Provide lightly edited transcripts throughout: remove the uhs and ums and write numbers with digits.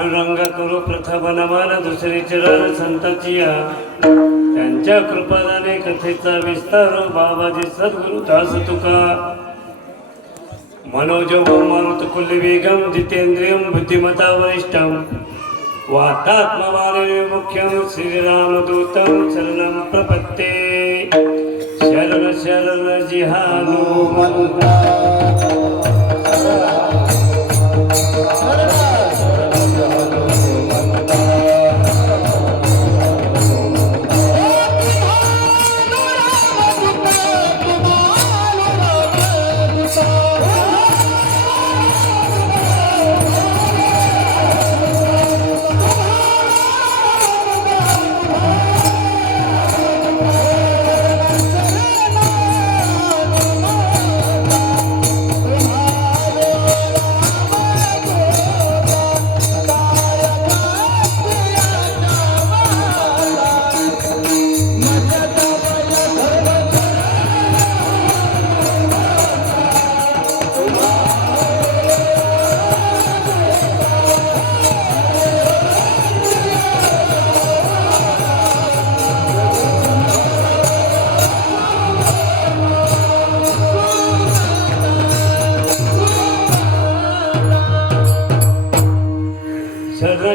पांडुरंगा करू प्रथम नमन दुसरे चरण संताची या त्यांच्या कृपादाने कथेचा विस्तार बाबाजी सद्गुरु दास तुका मनोजवं मारुतकुल्यवेगं जितेंद्रियं बुद्धिमता वरिष्ठं वातात्मवारे मुख्यं श्रीरामदूतं शरणं प्रपत्ते शरण शरण जिहानो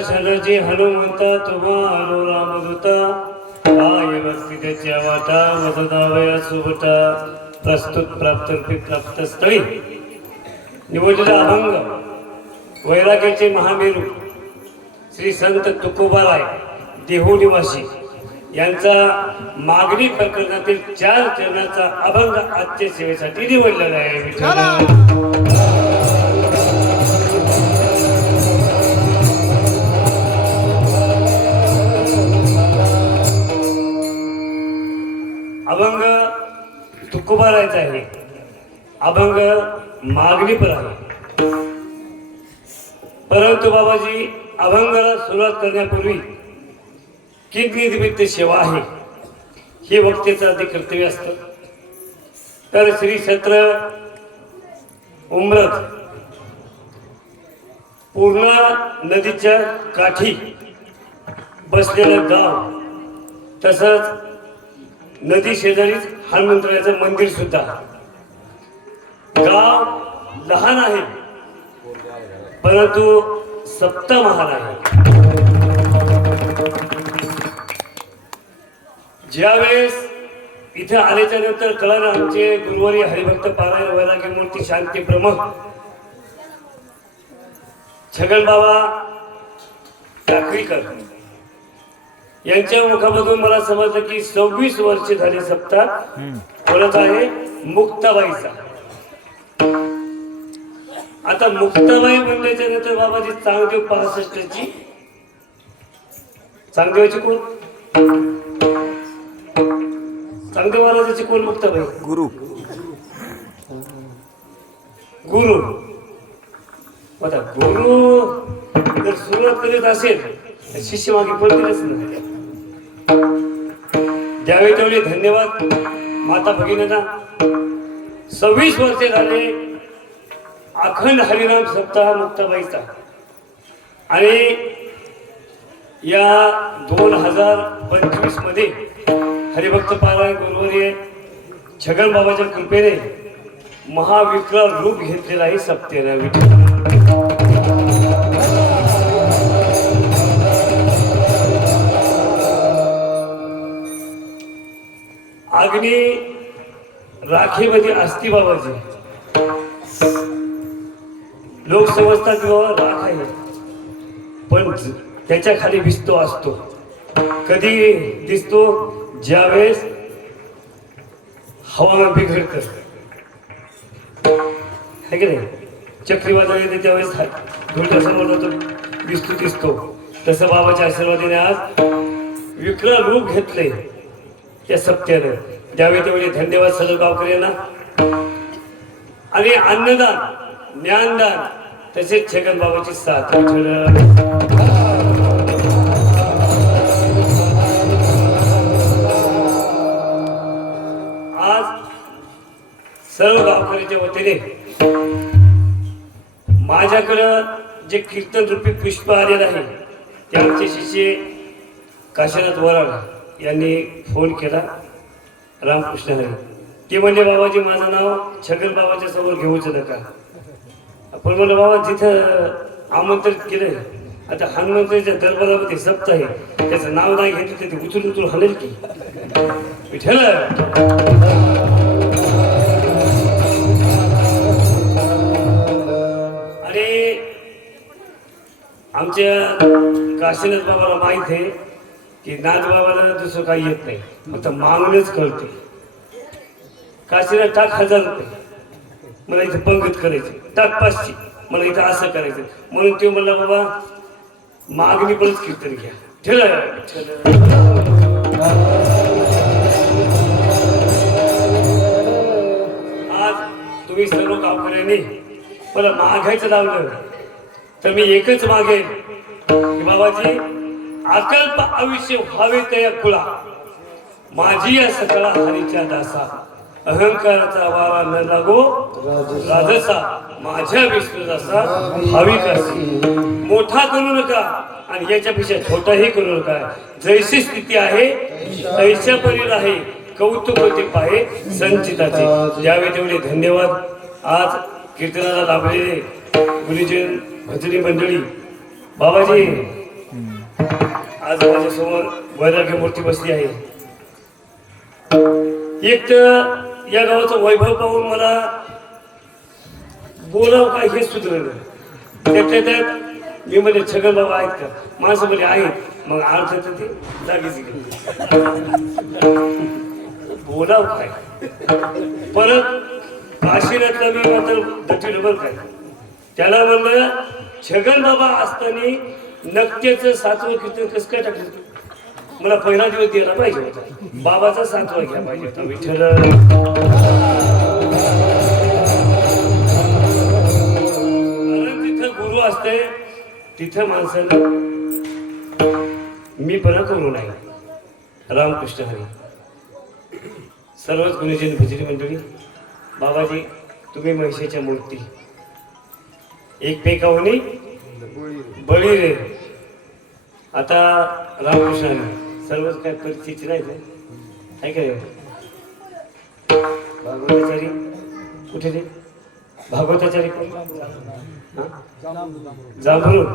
शरणजी हनुमंता तुम्हारो रामदूता काय वस्ती त्याच्या वाटा वददावया सुबटा प्रस्तुत प्राप्त स्थळी निवडलेला अभंग वैराग्याचे महामेरू श्री संत तुकोबाराय देहू निवासी यांचा मागणी प्रकरणातील 4 चरणाचा अभंग आजच्या सेवेसाठी निवडलेला आहे. अभंग तुकोबारायचा आहे. अभंग मागणीपर आहे. परंतु बाबाजी अभंगाला सुरुवात करण्यापूर्वी किती निमित्त सेवा आहे हे वक्तेचं आधी कर्तव्य असतं. तर श्री क्षेत्र उमरत पूर्णा नदीच्या काठी बसलेलं गाव, तसंच नदी शेजारीच हनुमंतरायाचं मंदिर सुद्धा. गाव लहान आहे परंतु सप्ता महान आहे. ज्यावेळेस इथे आल्याच्या नंतर कळालं आमचे गुरुवारी हरिभक्त पारायण वैराग्य मूर्ती शांती प्रमुख छगन बाबा टाकळीकर यांच्या मुखामधून मला समजलं की 26 वर्ष झाले सप्ताह बोलत आहे मुक्ताबाईचा. आता मुक्ताबाई म्हणल्याच्या नंतर बाबाजी चांगदेव 65ची चांगदेवाची कोण? चांगदेव महाराजाची कोण? मुक्ताबाई गुरु. गुरु आता गुरु जर सुरुवात करीत असेल तर शिष्य मागे पडतीलच ना. द्यावे तेवढे धन्यवाद माता भगिनींना. 26 वर्षे झाले अखंड हरिनाम सप्ताह मुक्ताबाईचा. आणि या 2025 मध्ये हरिभक्त पारायण गुरुवारी छगन बाबाच्या कृपेने महाविकराल रूप घेतलेला आहे सप्तेला विठ्ठल. अग्नी राखेमध्ये असती बाबाजी. लोक समजतात किंवा राख आहे पण त्याच्या खाली विस्तो असतो. कधी दिसतो? ज्यावेळेस हवामान बिघडतं है की नाही. चक्रीवादळ येते त्यावेळेस धुळकासमोर विस्तू दिसतो. तसं बाबाच्या आशीर्वादाने आज विकराल रूप घेतले या सप्त्यानं. द्यावे तेवढे धन्यवाद सर्व गावकऱ्यांना. आणि अन्नदान ज्ञानदान तसेच छगन बाबाची साथ. आज सर्व गावकऱ्याच्या वतीने माझ्याकडं जे कीर्तन रूपी पुष्प आलेलं आहे ते आमचे शिष्य काशीनाथ वराड यांनी फोन केला. रामकृष्ण हरी ते म्हणले बाबाजी माझं नाव छगन बाबाच्या समोर घेऊच नका. आपण म्हणलं बाबा जिथं आमंत्रित केलंय आता हनुमंताच्या दरबारामध्ये सप्त आहे त्याचं नाव नाही घेतलं तर ते उचलून उचलून हलेल की विठ्ठल. आणि आमच्या काशीनाथ बाबाला माहित आहे की नाथ बाबाला दुसरं काही येत नाही फक्त मागूनच कळते. काशीनाथ टाक 1000 रुपये मला इथं पंगत करायची टाक 500 मला इथं असं करायचं म्हणून ते म्हणला बाबा मागणी परत कीर्तन घ्या. आज तुम्ही सर्व गावकऱ्यांनी मला मागायचं लावलं तर मी एकच मागेन की बाबाजी अकल्प आयुष्य व्हावे त्या कुळा माझी या सकळा हरीच्या दासा अहंकाराचा वारा न लागो राजसा माझ्या विष्णूदासा भाविकासी मोठा करू नका आणि याच्यापेक्षा छोटाही करू नका. जैसी स्थिती आहे तैशा परीर आहे कौतुक होते पाहे संचिताचे. द्यावे तेवढे धन्यवाद. आज कीर्तनाला लाभलेले गुरुजन भजनी मंडळी बाबाजी आज माझ्यासमोर वैराग्य मूर्ती बसली आहे. एक तर या गावाचं वैभव पाहून मला बोलाव काय हे सुधरलं. त्यातल्या त्यात मी म्हणजे छगन बाबा आहेत का माणसं म्हणजे आहेत मग अर्थ तर ते जागीच बोलाव काय. परत काशीनाथला मी मात्र दटील बरं काय त्याला म्हणलं छगन बाबा असताना नक्तेचं 7वं कीर्तन कसं काय टाकलं मला पहिला दिवस द्यायला पाहिजे होता. बाबाचा 7वा घ्या पाहिजे होता. विठ्ठल जिथं गुरु असते तिथं माणसानं मी पण करू नये. रामकृष्ण हरी. सर्वच गुरुजन भजनी मंडळी बाबाजी तुम्ही महिषेच्या मूर्ती एक पेकावणी बळी रे. आता रामकृष्ण हरी सर्वच काय परिस्थिती नाही आहे काय. भागवताचारी कुठे ते भागवताचारी जांभरून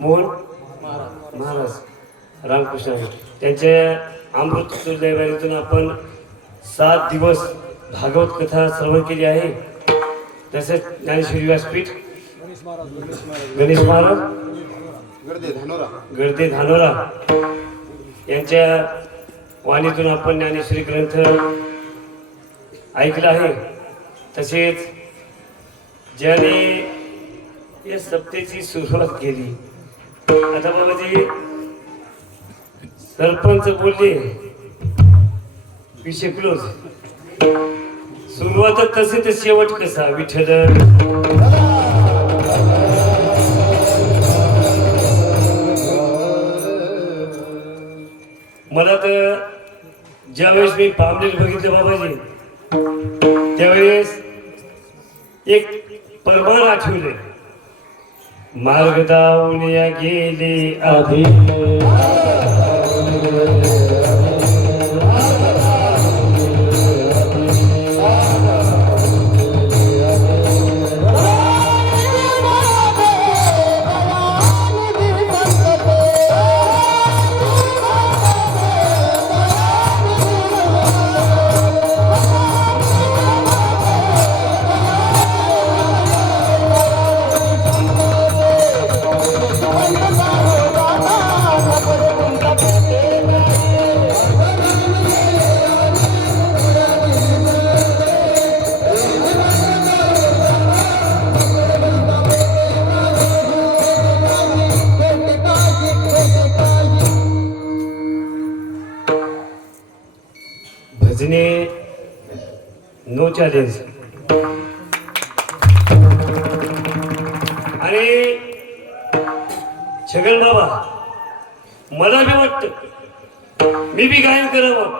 मोहन महाराज रामकृष्ण हरी त्यांच्या अमृत चतुर्दैवारीतून आपण 7 दिवस भागवत कथा श्रवण केली आहे. तसेच ज्ञानेश्वरी व्यासपीठ गणेश महाराज गर्दे धानोरा यांच्या वाणीतून आपण ज्ञानेश्वरी ग्रंथ ऐकला आहे. तसेच ज्याने या सप्तेची सुरुवात केली आता बाबाजी सरपंच बोलले विषय क्लोज. सुरुवात तसे तर शेवट कसा विठ्ठल. मला तर ज्यावेळेस मी पामलेट बघितलं बाबाजी त्यावेळेस एक परमार आठवले. मार्ग दावण्या गेले आधी भजने नो चॅलेंज. आणि छगन बाबा मला बी वाटतं मी बी गायन करावं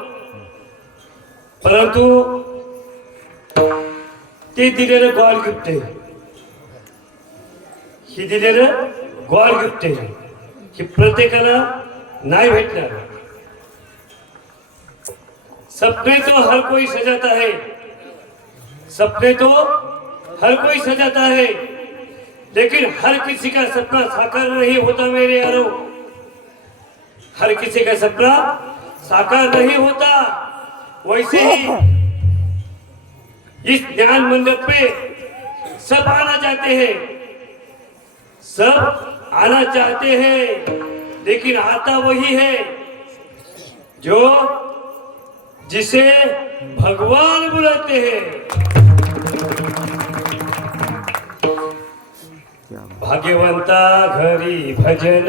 परंतु ते दिलेलं गॉड गिफ्ट आहे. ही दिलेलं गॉड गिफ्ट आहे की प्रत्येकाला नाही भेटणार. सपने तो हर कोई सजाता है, सपने तो हर कोई सजाता है, लेकिन हर किसी का सपना साकार नहीं होता मेरे यारों. हर किसी का सपना साकार नहीं होता. वैसे ही इस ज्ञान मंडप पे सब आना चाहते हैं, सब आना चाहते हैं, लेकिन आता वही है जो जिसे भगवान बुलाते हैं. भाग्यवंता घरी भजन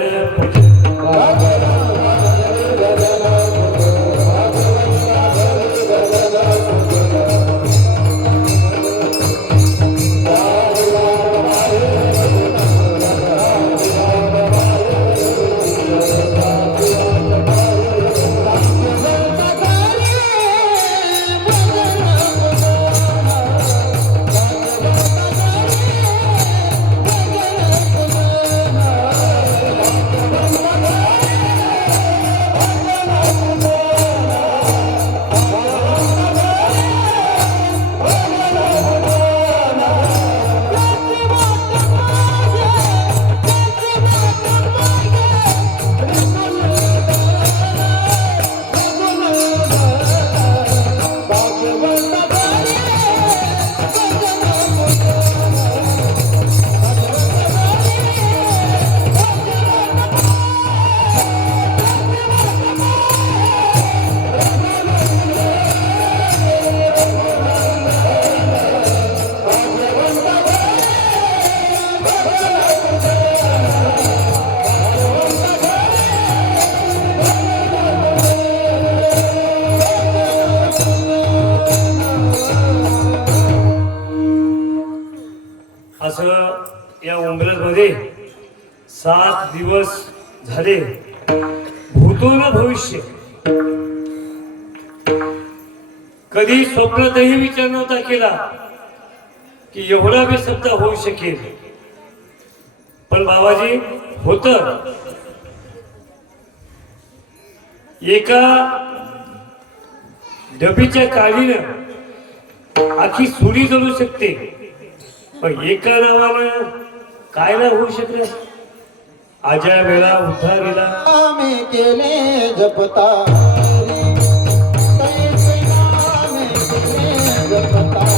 असं या उंबरज मध्ये 7 दिवस झाले. भूतो न भविष्य कधी स्वप्नातही विचार नव्हता केला की एवढा बी सप्ताह होऊ शकेल. पण बाबाजी होत. एका डबीच्या काळीनं आखी सुरी जळू शकते, पण एका नावानं काय ना होऊ शकलं. आज्या वेळा उद्धारीला आम्ही केले जपता जपता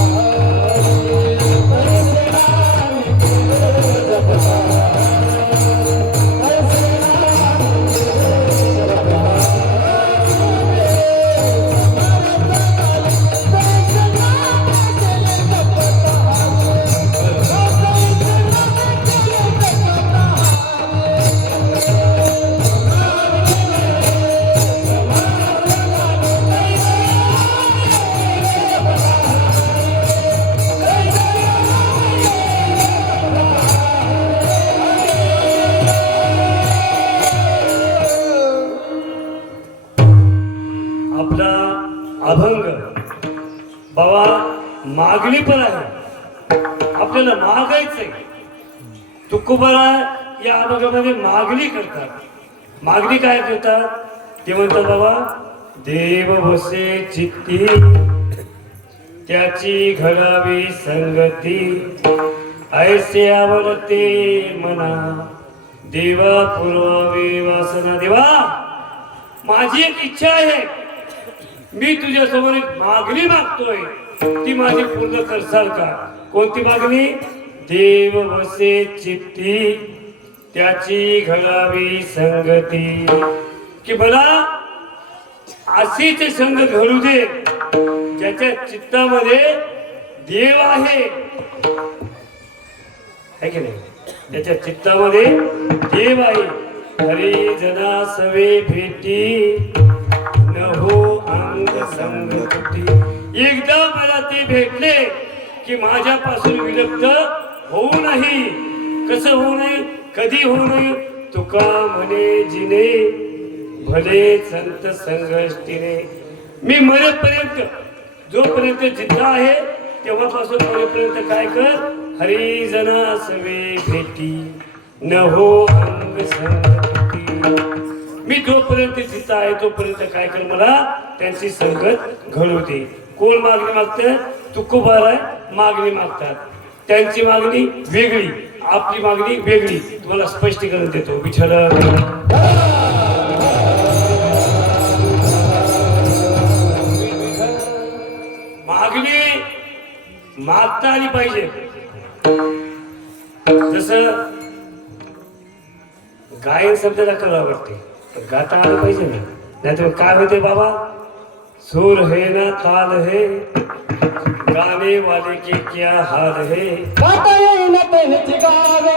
अभंग बाबा मागणी पण आहे, आपल्याला मागायचंय. तुकोबारा या अभंगामध्ये मागणी करतात. मागणी काय करतात ते म्हणतात बाबा, देव बसे चित्ती त्याची घडावी संगती, ऐसे आवडते मना देवा पुरवावे वासना. देवा माझी एक इच्छा आहे, मी तुझ्या समोर एक मागणी मागतोय, ती माझी पूर्ण करसाल का? कोणती मागणी? देव बसे चित्ती त्याची घडावी संगती, की मला अशीच संग घडू दे ज्याच्या चित्तामध्ये देव आहे की नाही, त्याच्या चित्तामध्ये देव आहे. हरी जना सवे भेटी नहो अंग संग तुटी. एकदा मला ते भेटले की माझ्यापासून विलुप्त होऊ नाही. कसं होऊ नये, कधी होऊ नये? तुका म्हणे जिने भले संत संगष्टीने. मी मरेपर्यंत, जोपर्यंत जिद्द आहे तेव्हापासून मरेपर्यंत काय कर, हरिजना सवे भेटी न हो अंग संगती. मी जोपर्यंत तिथं आहे तोपर्यंत काय कर, मला त्यांची संगत घडू दे. कोण मागणी मागतं? तुकोबार आहे मागणी मागतात. त्यांची मागणी वेगळी, आपली मागणी वेगळी. तुम्हाला स्पष्टीकरण देतो. विठ्ठल मागणी मागता आली पाहिजे. जसं गायन शब्दाला करावं वाटते, गाता आलं पाहिजे ना. नाहीतर काय होते बाबा, सूर है ना ताल है, गाने वाले के क्या हाल है. गाता येईना त्यांची गावे,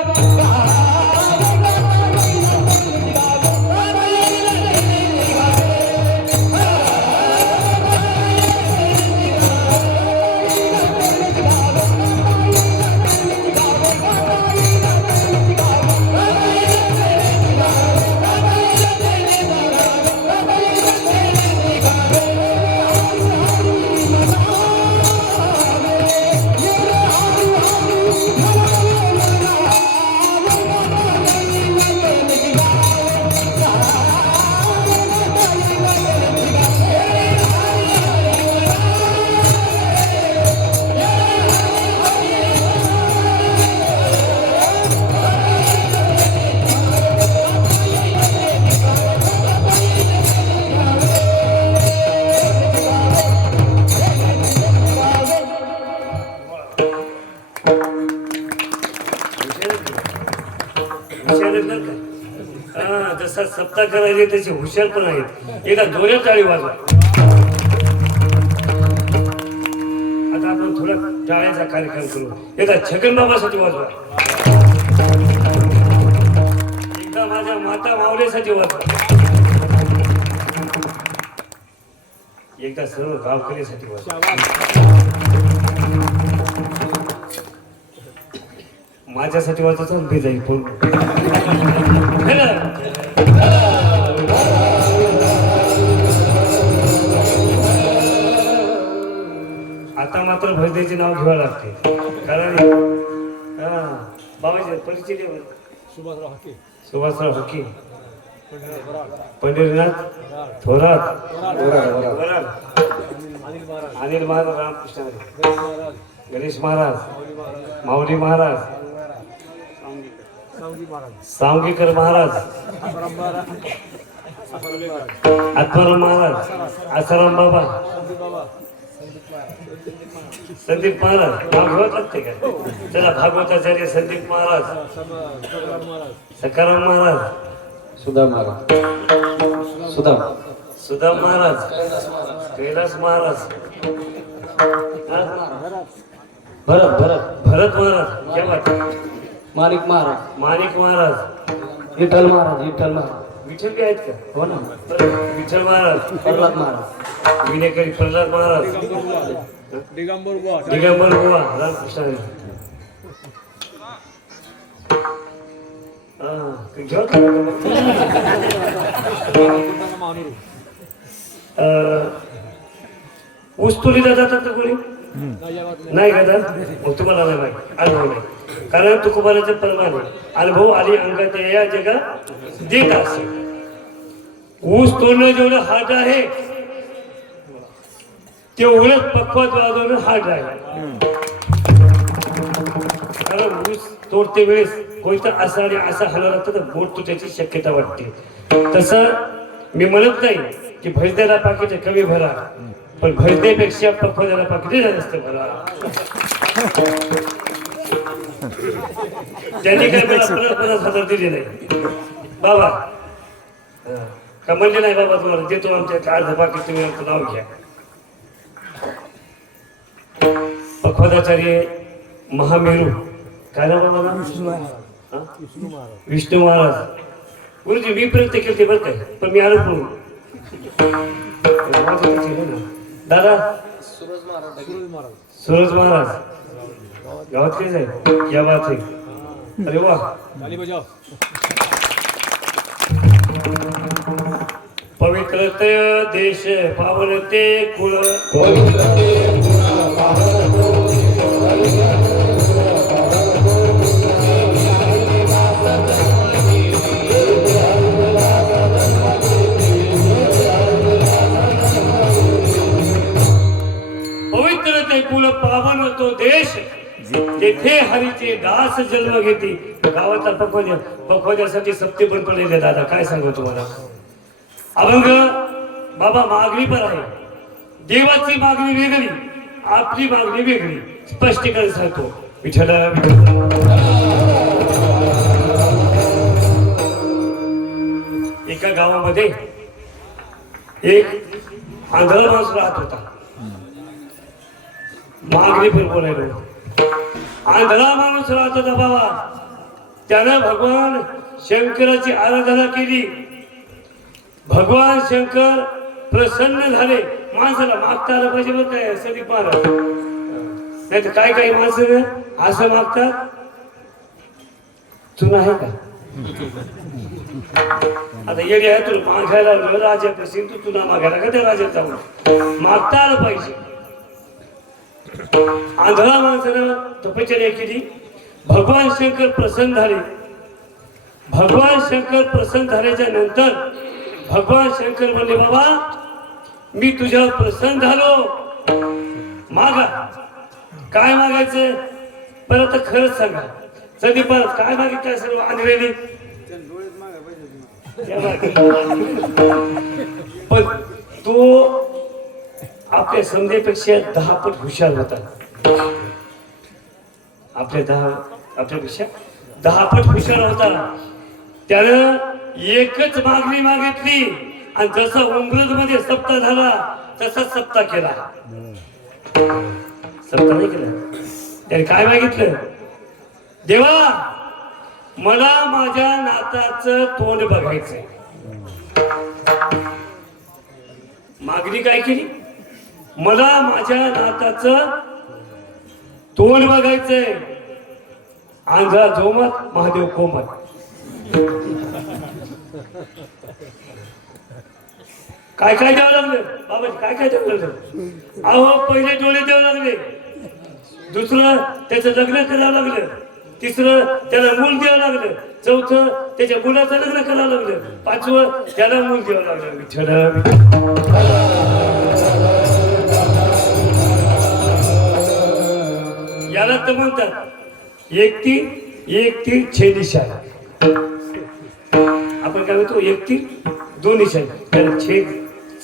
जसा सप्ताह करायचे त्याचे हुशार पण आहेत. एकदा दोऱ्या टाळी वाजवा. आता आपण थोडा टाळ्याचा कार्यक्रम करू. एकदा छगन बाबासाठी वाजवा. एकदा माझ्या माता मावलेसाठी वाजवा. एकदा सर्व गावकऱ्यासाठी वाजवा. माझ्यासाठी वाजवायचं मी जाईल पण आता मात्र भजनेचे नाव घ्यावं लागते. कारण बाबाजी परिचय देऊ. सुभाषराव हकी, पंढरीनाथ थोरात, अनिल महाराज, रामकृष्ण हरी, गणेश महाराज, माऊली महाराज, सांगीकर महाराज, आत्माराम महाराज, आसाराम बाबा, संदीप महाराज. नाव घेवत लागते का? चला भागवताचार्य संदीप महाराज, सकाराम महाराज, सुदाम महाराज, कैलास महाराज, भरत महाराज, क्या बात. माणिक महाराज, माणिक महाराज, विठ्ठल महाराज, विठ्ठल बी आहेत का? हो ना, विठ्ठल महाराज, प्रल्हाद महाराज, विनेकरी प्रल्हाद महाराज, दिगंबर बुवा, रामकृष्ण हरी. ऊस तुरीला जातात तर कोणी नाही का? मग तुम्हाला नाही माहिती, अनुभव नाही. कारण तुकोबाराचं प्रमाण अनुभव आणि अंगात या जगात देत असे. ऊस तोडणं जेवढं हार्ड आहे तेवढंच पक्वात वाजवणं हार्ड आहे. कारण ऊस तोडते वेळेस कोणतं असा आणि असा हलवला लागतं तर बोट तुटायची शक्यता वाटते. तसं मी म्हणत नाही की भजद्याला पाकिट कमी भरा, पण भजदेपेक्षा पक्वाद्याला पाकिट जास्त भरा. त्यांनी काय मला 50,000 दिले नाही बाबा, का म्हणजे नाही बाबा तुम्हाला देतो आमच्या अर्ध पाकिट, तुम्ही आमचं नाव घ्या. पक्वादाचार्य महामेरू काय नाव बाबा? विष्णू महाराज. गुरुजी मी प्रयत्न केले बरं काय, पण मी आलो म्हणून. दादा सूरज महाराज गावातलेच आहे. क्या बात आहे. अरे वा. पवित्रते देश पावनते कुळ, भगवान तो देश तेथे हरीचे दास जन्म घेते. गावातला पकवाद्यासाठी सप्ते पण पडलेले दादा, काय सांगू तुम्हाला. अभंग बाबा मागणी पण आहे. देवाची मागणी वेगळी, आपली मागणी वेगळी. स्पष्टीकरण सांगतो. विठ्ठल एका गावामध्ये एक आंधळा माणूस राहत होता. मागणी पण बोलायला आंधळा माणूस राहत होता बाबा. त्यानं भगवान शंकराची आराधना केली. भगवान शंकर प्रसन्न झाले. माणसाला मागता आलं पाहिजे बरं काय संदीप महाराज. नाही तर काय काही माणसं असं मागतात. चुना आहे का आता येडे आहे तुला मागायला राजा प्रसिद्ध तू चुना मागायला का त्या राजात जाऊन मागता आलं पाहिजे. आंधळा माणसानं तपश्चर्या केली. भगवान शंकर प्रसन्न झाले. भगवान शंकर प्रसन्न झाल्याच्या नंतर भगवान शंकर म्हणले बाबा मी तुझ्यावर प्रसन्न झालो. मागा काय मागायचं परत खरंच सांगा. सदी परत काय मागितलं सर्व आंधळेली पण तो आपल्या समजेपेक्षा 10 पट हुशार होता. आपल्यापेक्षा 10 पट हुशार होता. त्यानं एकच मागणी मागितली आणि जसा उमरद मध्ये सप्ताह झाला तसा सप्ताह केला. सप्ताह नाही केला. त्याने काय मागितलं. देवा मला माझ्या नाताचं तोंड बघायचंय. मागणी काय केली. मला माझ्या नाताचं तोंड बघायचंय. आंध्रा जोमत महादेव कोमत. काय काय द्यावं लागलं बाबा. काय काय द्यावं लागलं. अहो पहिले डोळे द्यावं लागले. दुसरं त्याचं लग्न करावं लागलं. तिसरं त्याला मूल द्यावं लागलं. चौथं त्याच्या मुलाचं लग्न करावं लागलं. 5वं त्याला मूल द्यावं लागलं. विठ्ठल याला तर म्हणतात एक तीर 6 निशाण. आपण काय म्हणतो 1 तीर 2 निशाण. त्याला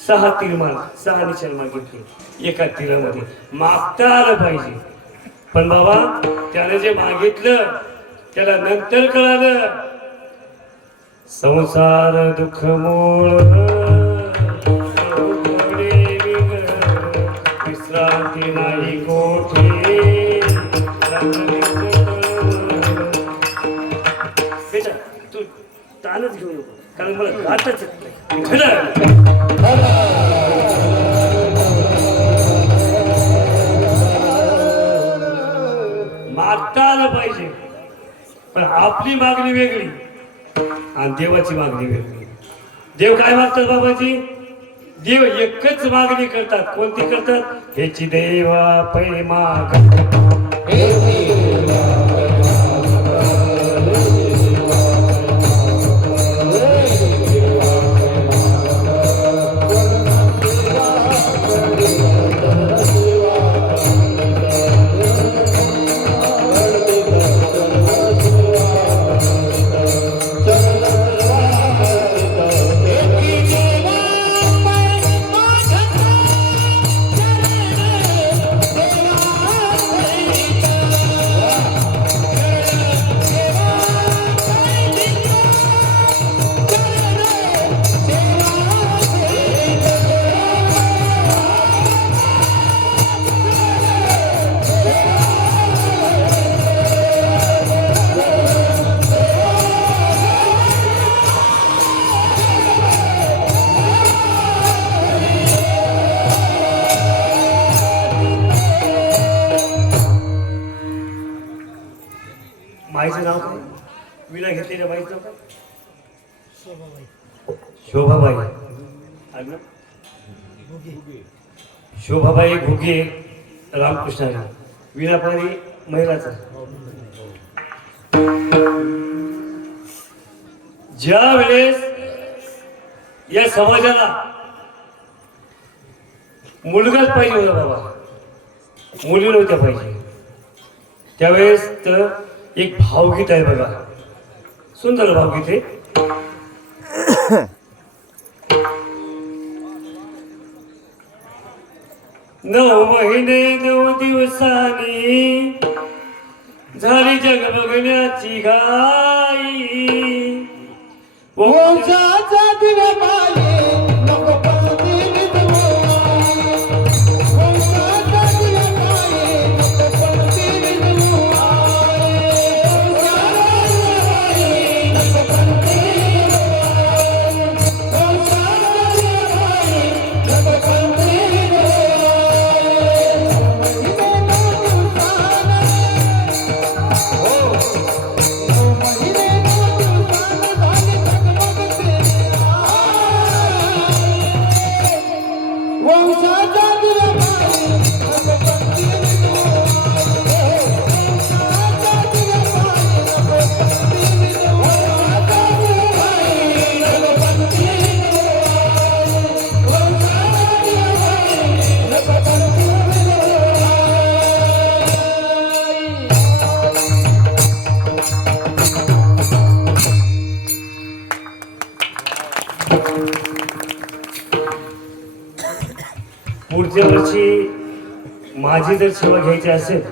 6 तीर मार 6 निशाण मागितले एका तीरामध्ये. मागता आलं पाहिजे. पण बाबा त्याने जे मागितलं त्याला नंतर कळालं संसार दुःख मूळ विश्रांती नाही कोठे. बेटा तू ताणच घेऊ नको कारण मला गाठच येत नाही. मागता आलं पाहिजे पण आपली मागणी वेगळी आणि देवाची मागणी वेगळी. देव काय मागतात बाबाजी. देव एकच मागणी करतात. कोणती करतात. ह्याची देवा पै माग. माईचं नाव काय. विना घेतलेल्या माईचं नाव काय. शोभाबाई. शोभाबाई घुगे रामकृष्ण हरी. विनापारी महिलाचा. ज्या वेळेस या समाजाला मुलगाच पाहिजे होता बाबा मुली नव्हत्या पाहिजे. त्यावेळेस तर एक भावगीत आहे बघा, सुंदर भावगीत आहे. नऊ महिने 9 दिवसांनी झाली जग बघण्याची घाई. वंशाचा दिवा पाये नको पलटी विधवाई. वंशाचा दिवा पाये नको पलटी विधवाई. नको पलटी विधवाई. वंशाचा दिवा पाये नको पलटी वंशाचा दिवा पाये नको पलटी विधवाई. वंशाचा दिवा पाये नको पलटी विधवाई. नको पलटी विधवाई. वंशाचा दिवा पाये नको पलटी पुढच्या वर्षी माझी जर सेवा घ्यायची असेल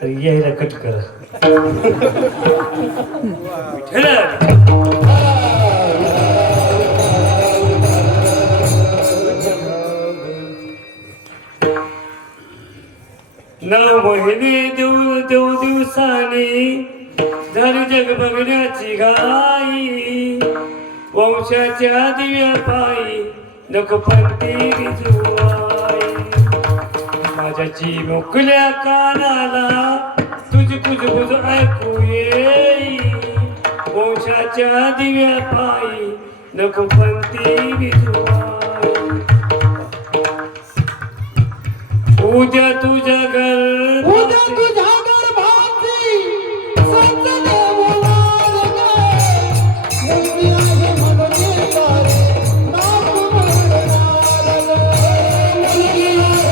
तर यायला कट करा. नऊ महिने देऊ दिवसांनी झाली जग बघण्याची घाई. वंशाच्या दिव्या पायी नको पलटी विधवाई. माझ्याची मोकल्या कानाला तुझी कुजबुज ऐकू येई. वंशाच्या दिव्या पायी नको पलटी विधवाई. उद्या तुझ्या उद्या तुझ्या गर्भाची संतती होणार गे. मुलगी आहे म्हणून येणारे नाव म्हणणार गे. मुलगी आहे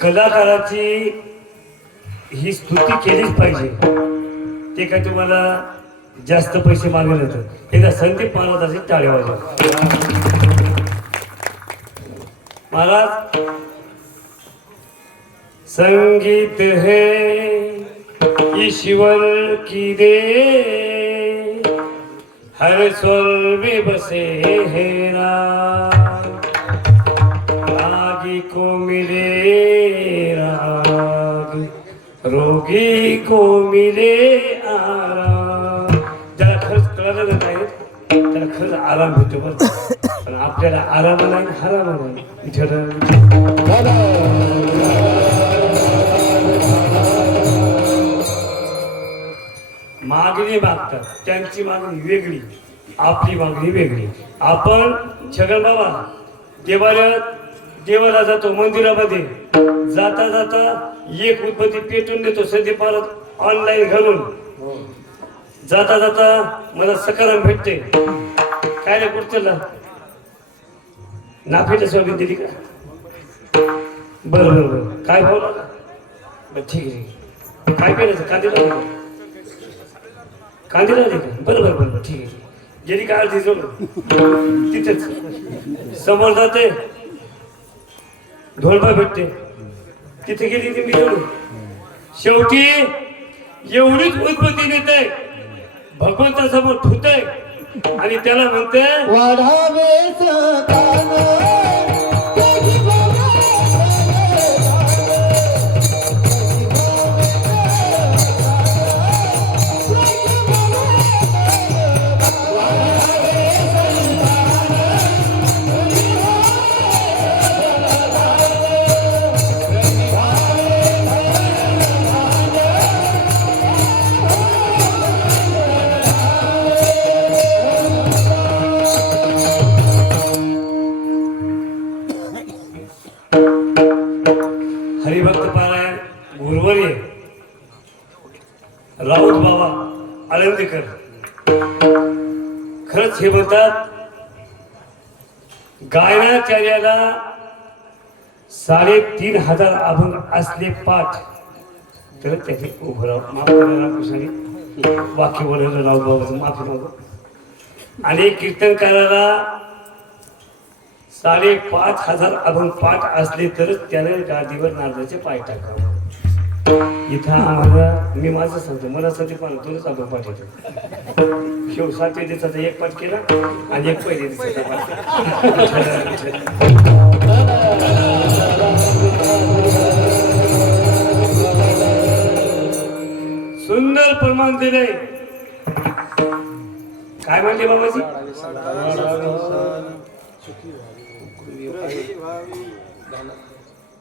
कलाकाराची ही स्तुती केलीच पाहिजे. ते काय तुम्हाला जास्त पैसे मागेल होतं. एकदा संदीप महाराजाची टाळी वाजवा. महाराज, संगीत है ईश्वर की दे, हर स्वर में बसे है राग. रागी को मिले राग, रोगी को मिले आराम. ज्याला खरंच कळलं नाही त्याला खरंच आराम भेटतो. बरं, पण आपल्याला आराम नाही, हराम नाही. मागणी मागतात, त्यांची मागणी वेगळी, आपली मागणी वेगळी. आपण छगन बाबा देवाला जातो, मंदिरामध्ये जाता जाता एक उदबत्ती पेटून देतो. संदीप महाराज ऑनलाईन घालून जाता जाता मला सकाराम भेटते. काय रे कुठला नाफेला सोयाबीन दिली का? बरं बरं बरं. काय भाव लागला? बरं ठीक आहे. काय पेरायचं? कांदे लावले का? कांदे लावले का? बरं बरं बरं ठीक आहे. गेली का अर्धी जोड तिथेच समोर जाते, ढोलबा भेटते, तिथे गेली ती मी जोडू. शेवटी एवढीच उत्पत्ती देते भगवंतासमोर ठुते आणि त्याला म्हणते वाढावे सकान त्याची हरिभक्त पारायण गुरुवर्य राऊत बाबा आळंदीकर खरंच हे म्हणतात गायनाचार्याला 3,500 अभंग असले पाठ तर त्याचे उभं राहू माफ करायला कृष्णाने वाक्य बोलायला राऊत बाबाचं माफी मागू आणि कीर्तनकाराला 5,500 अभंग पाठ असले तरच त्याने गादीवर नारदाचे पाय टाकावं. इथं आम्हाला मी माझं सांगतो मला सध्या पाठ 2च अभंग पाठ येतो. शिव 7 दिवसाचा एक पाठ केला आणि एक पहिल्या दिवसाचा पाठ केला. सुंदर प्रमाण दिले. काय म्हणते बाबाजी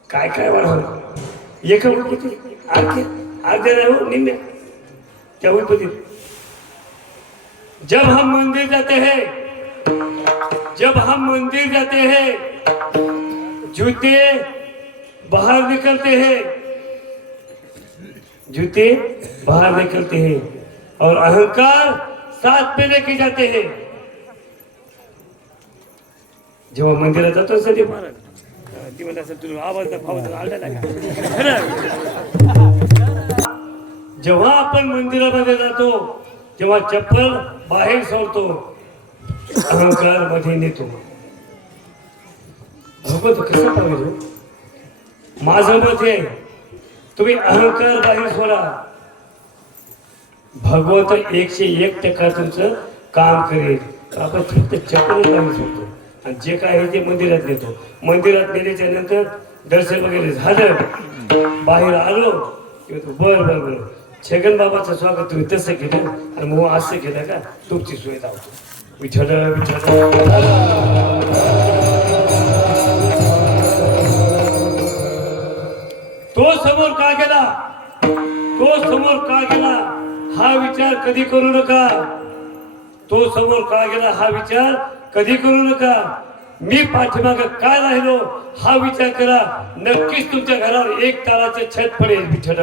काय काय वाढवलं एका किती अर्ध्या नाही हो निम्म्या क्या उत्पत्ति जब हम मंदिर जाते हैं जूते बाहर निकलते हैं और अहंकार साथ में लेके जाते हैं. जेव्हा मंदिरात जातो सदी महाराज ती म्हणत असेल तुला आवाज आढळला जेव्हा आपण मंदिरामध्ये जातो तेव्हा चप्पल बाहेर सोडतो अहंकार मध्ये नेतो. भगवत कसं पाहिजे माझं मत आहे तुम्ही अहंकार बाहेर सोडा भगवंत 101% तुमचं काम करेल. आपण फक्त चप्पल बाहेर सोडतो आणि जे काय आहे ते मंदिरात नेतो. मंदिरात नेल्याच्या नंतर दर्शन वगैरे झालं बाहेर आलो बर छगन बाबाचं स्वागत तुम्ही तसं केलं आणि मग असं केलं का तुमची सोय लावतो विठ्ठल तो समोर का गेला हा विचार कधी करू नका. तो समोर का गेला हा विचार कधी करू नका. मी पाठीमाग काय राहिलो हा विचार करा. नक्कीच तुमच्या घरावर 1 ताराचे छत पडेल. विठ्ठल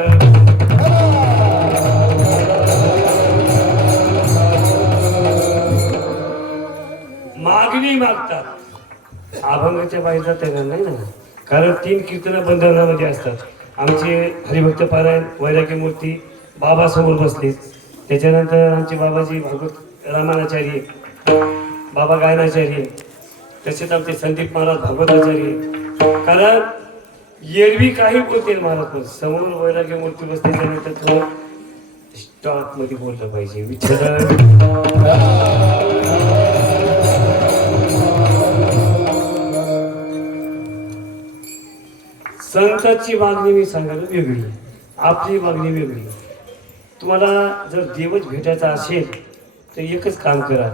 मागणी मागतात अभंगाच्या बाहेर जाता येणार नाही ना कारण 3 कीर्तन बंधनामध्ये असतात. आमचे हरिभक्त पारायण वैराग्य मूर्ती बाबा समोर बसले. त्याच्यानंतर आमचे बाबाजी भागवत रामानाचार्य बाबा गायनाचार्य तसेच आमचे संदीप महाराज भागवताचार्य. कारण एरवी काही बोलते महाराज पण समोर वैराग्य मूर्ती बसते त्यानंतर थोडं स्टॉक मध्ये बोललं पाहिजे. विठ्ठल संतांची मागणी मी सांगायला वेगळी आपली मागणी वेगळी. तुम्हाला जर देवच भेटायचा असेल तर एकच काम करा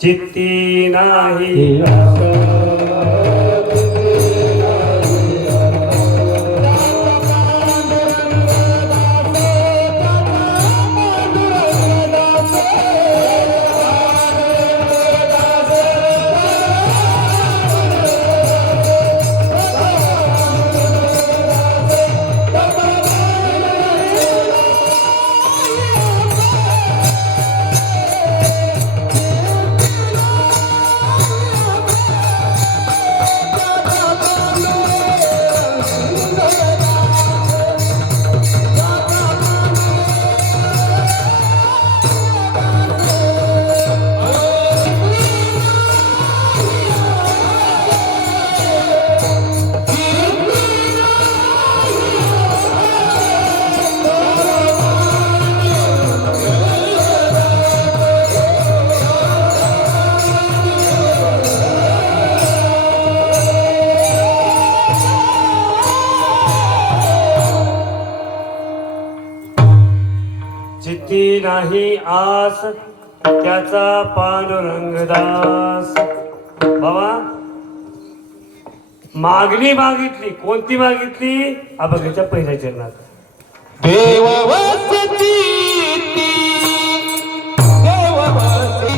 चित्ती नाही दास त्याचा पांडुरंग दास. बाबा मागणी मागितली, कोणती मागितली? अभंगाच्या पहिल्या चरणात. देव वसती देव वसती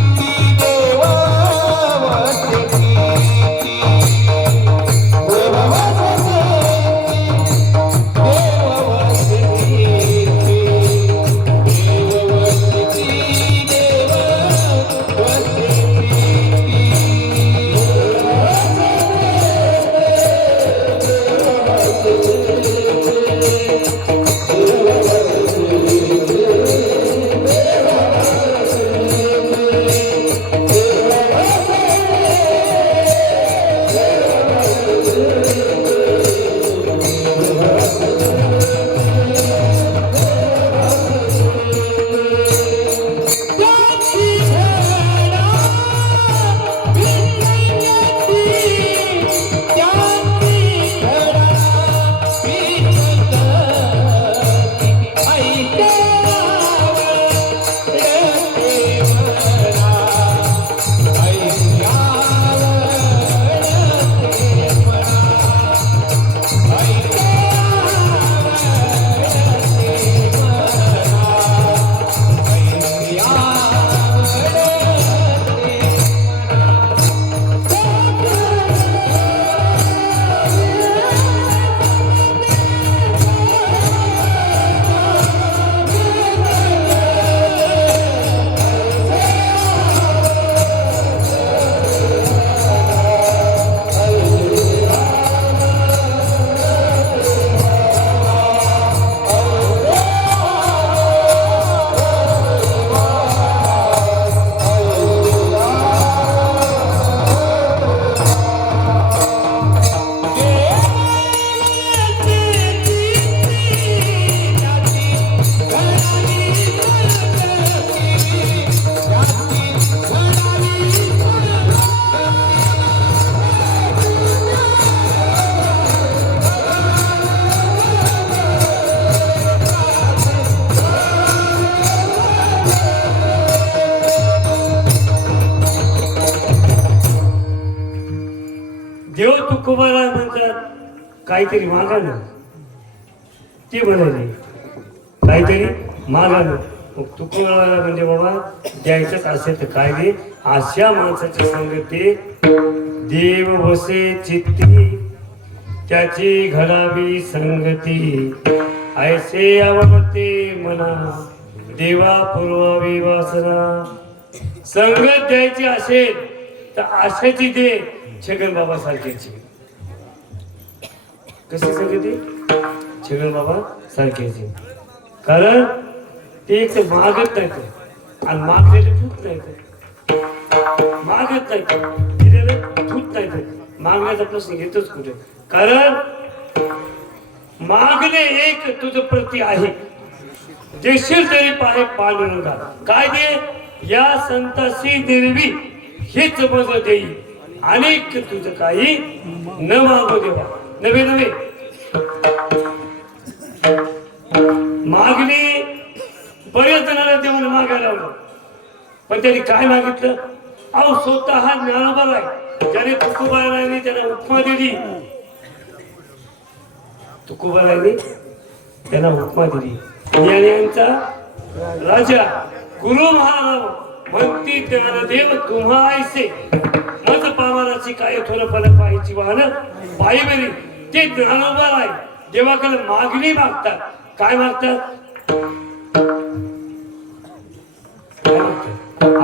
देव वसती देव वसती देव वसती देव वसती देव देव तुकोबाला म्हणतात काहीतरी मागा ना. ते म्हणाले काहीतरी मागा ना. मग तुकोबाला म्हणजे बाबा द्यायचंच असेल तर काय दे. अशा माणसाची संगती देव वसे चित्ती त्याची घडावी संगती. ऐसे आवडते मना देवा पूर्वावी वासना. संगत द्यायची असेल तर आशाची दे. छगन बाबा सारख्याची. कशी संगती? छगन बाबा सारख्याची. कारण ते एक तर मागत नाही आणि मागलेलं फुट नाही. मागत नाही दिलेलं फुट नाही. मागण्याचा प्रश्न घेतोच कुठे. कारण मागणे एक तुझं प्रती आहे. देशील तरी पाहे पांडुरंगा. काय दे? या संताशी देवी हेच मज देई. अनेक तुझं काही न मागू देवा. नव्हे नव्हे मागणी बरेच जणांना देऊन मागायला लावलं. पण त्यांनी काय मागितलं? अहो स्वतः हा ज्ञानोबा आहे ज्याने तुकोबारायांनी त्यांना उपमा दिली. तुकोबारायांनी त्यांना उपमा दिली. ज्ञानियांचा राजा गुरु महाराज म्हणती ज्ञानदेव तुम्हा ऐसे मज पामाराची काय थोडं फलक पाहायची वाहन पायी बेरी. ते ज्ञानोबा आहे देवाकडे मागणी मागतात. काय मागतात?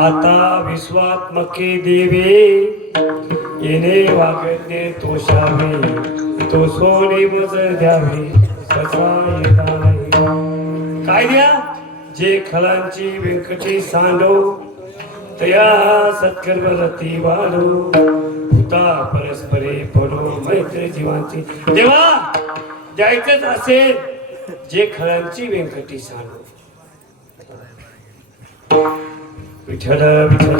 आता विश्वात्मके देवे येणे वागणे तोषावे तो सोने मजर द्यावे कसा येता नाही. काय द्या? जे खलांची व्यंकटी सांडो तया सत्कर्मरती वाढो भूता परस्परे पडो मैत्री जीवांची. देवा द्यायचंच असेल जे खलांची व्यंकटी सांडो. विठ्ठल विठ्ठल.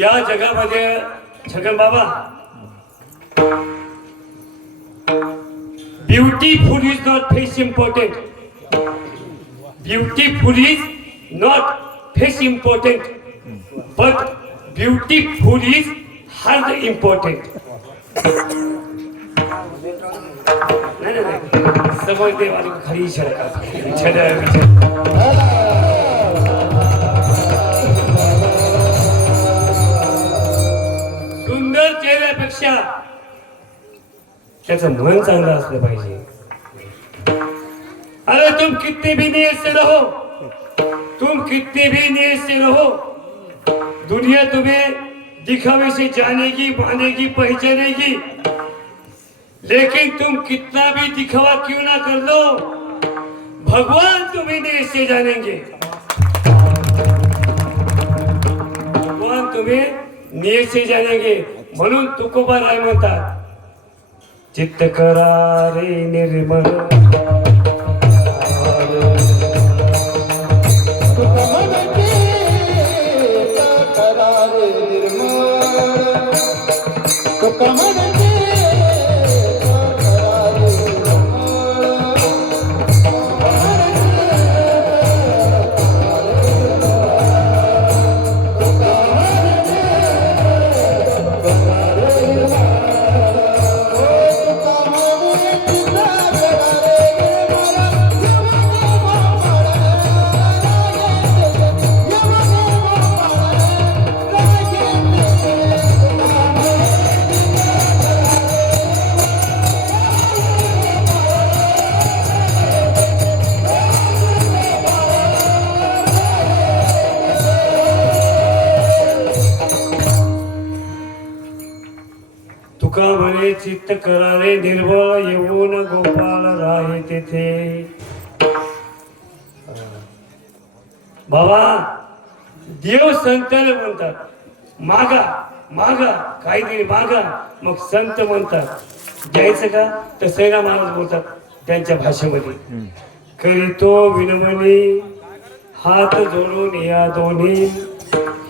या जगामध्ये छगन बाबा beauty Beautiful is not face important. Beautiful is not face important. But beautiful is heart important. नाही समोर देवाने खरी इशारा सुंदर चेहऱ्यापेक्षा त्याचं मन चांगलं असलं पाहिजे. अरे तुम कितने भी नीयत से रहो, तुम कितने भी नीयत से रहो, दुनिया तुम्हें दिखावे से जानेगी, मानेगी, पहचानेगी. लेकिन तुम कितना भी दिखावा क्यों ना कर लो, भगवान तुम्हें नीयत से जानेंगे. भगवान तुम्हें नीयत से जानेंगे. म्हणून तुकोबाराय म्हणतात, चित्त करा रे निर्मल, तुका म्हणे चित्त करारे निर्मळ, येऊन गोपाल राहे तेथे. बाबा देव संतांना म्हणतात मागा मागा, काहीतरी मागा. मग संत म्हणतात द्यायचं का, तर सैना महाराज बोलतात त्यांच्या भाषेमध्ये, करीतो विनमनी हात जोडून या दोन्ही,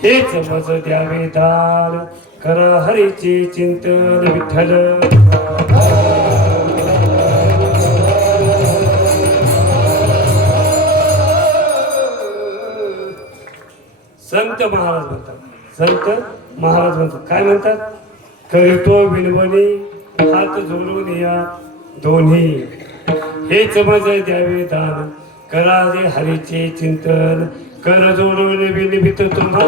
हेच मज द्यावे दान, करा हरीचे चिंतन विठ्ठल. संत महाराज म्हणतात, संत महाराज म्हणतात काय म्हणतात, करीतो विनवणी हात जोडून या दोन्ही, हेच मज द्यावे दान, करा रे हरीचे चिंतन, कर जोडून विनिमित तुम्हा.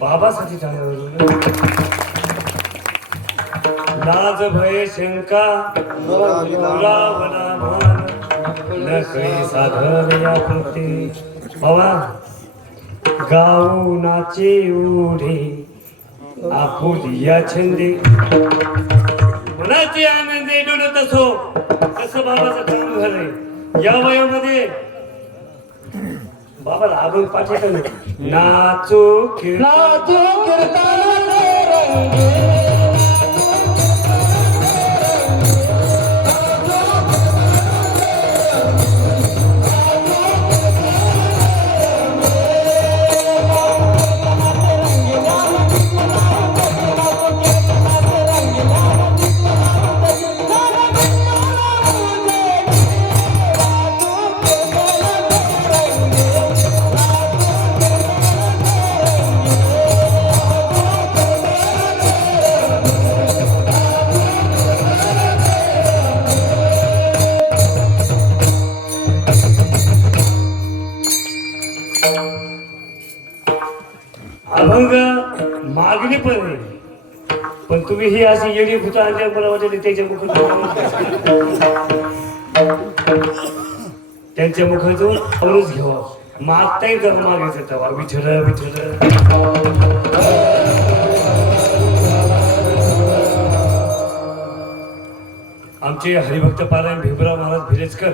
बाबासाठी लाज भय शंका तुला मान, न काही साधन या प्रती. बाबा गाऊ नाचे उढे आपुलिया छंदे, मनाचे आनंदे डोलत असो, कसं बाबाचं काम झालंय या वयामध्ये. बाबा लागून पाठवत नाचो कीर्तन मग मागणी पण आहे. पण तुम्ही ही अशी येडी भूत आणल्या मला वाटते त्याच्या मुखातून त्यांच्या मुखातून अवरूच घ्यावा. मागता येईल का मागायचं तेव्हा विठ्ठल विठ्ठल. आमचे हरिभक्त पारायण भिमराव महाराज भिलेजकर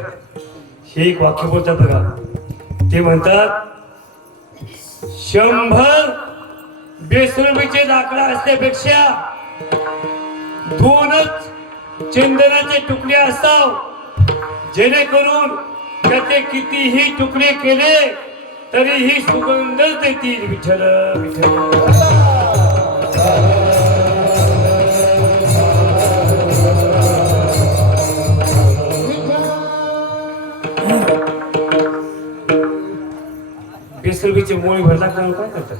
हे एक वाक्य बोलतात बघा. ते म्हणतात 100 बेसरमीचे लाकडा असल्यापेक्षा 2च चंदनाचे तुकडे असाव, जेणेकरून त्याचे कितीही तुकडे केले तरीही सुगंधच देतील. विठ्ठल विठ्ठल. बेसरमीचे मोळी भरला काय करतात?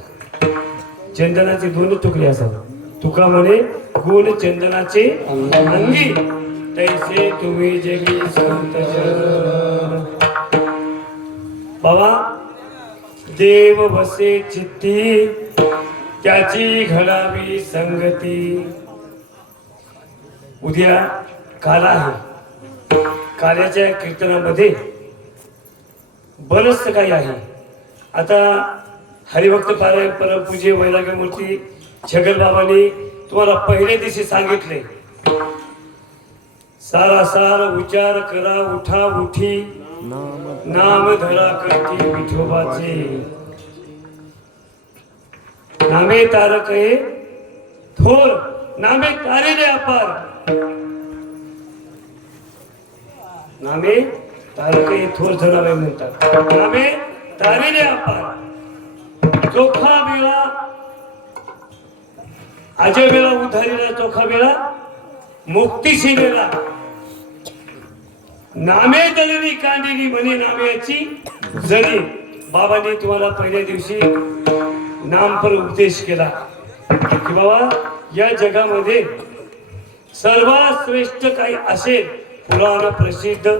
चंदनाचे 2 तुकडे असावे. तुका म्हणे गुण चंदनाचे अंगी तैसे तुम्ही जगी संत जन. बाबा देव बसे चित्ती त्याची घडावी संगती. उद्या काल आहे. काल्याच्या कीर्तनामध्ये बरंच काही आहे. आता हरिभक्त पारायण परमपूज्य वैराग्य मूर्ती छगन बाबांनी तुम्हाला पहिल्या दिवशी सांगितले, सारासार उच्चार करा उठा उठी, नाम धरा करती विठोबाचे. नामे तारक हे थोर, नामे तारिले अपार. नामे तारक हे थोर जनावे म्हणतात. नामे तारिले अपार. चोखा वेळा अजय वेळा उधारीला, चोखा वेळा मुक्तीशी वेळा. नामे दलरी कांदिली म्हणे नाम्याची जणी. बाबांनी तुम्हाला पहिल्या दिवशी नामपर उपदेश केला की बाबा या जगामध्ये सर्वात श्रेष्ठ काही असेल पुराण प्रसिद्ध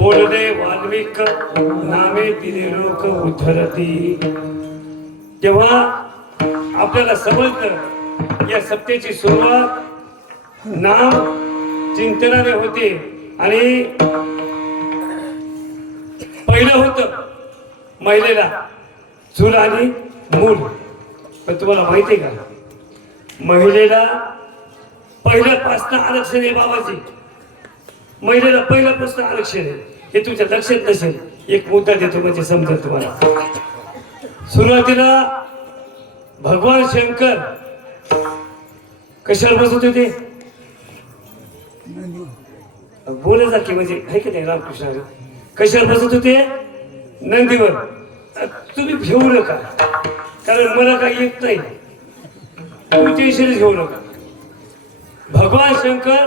बोलणे वाल्मिक नामे दिले लोक उद्धरती. तेव्हा आपल्याला समजलं या सत्तेची सुरुवात नाम चिंतनाने होते. आणि पहिलं होतं महिलेला चूल आणि मूल. पण तुम्हाला माहिती आहे का महिलेला पहिल्यापासून आरक्षण आहे बाबाची. महिलेला पहिल्यापासून आरक्षण आहे हे तुमच्या लक्षात नसेल. एक मुद्दा देतो म्हणजे समजेल तुम्हाला. सुरुवातीला भगवान शंकर कशावर बसत होते? बोलायचा की म्हणजे आहे की नाही रामकृष्ण हरी. कशावर बसत होते? नंदीवर. तुम्ही घेऊ नका कारण मला काही येत नाही. तुम्ही टेन्शनच घेऊ नका. भगवान शंकर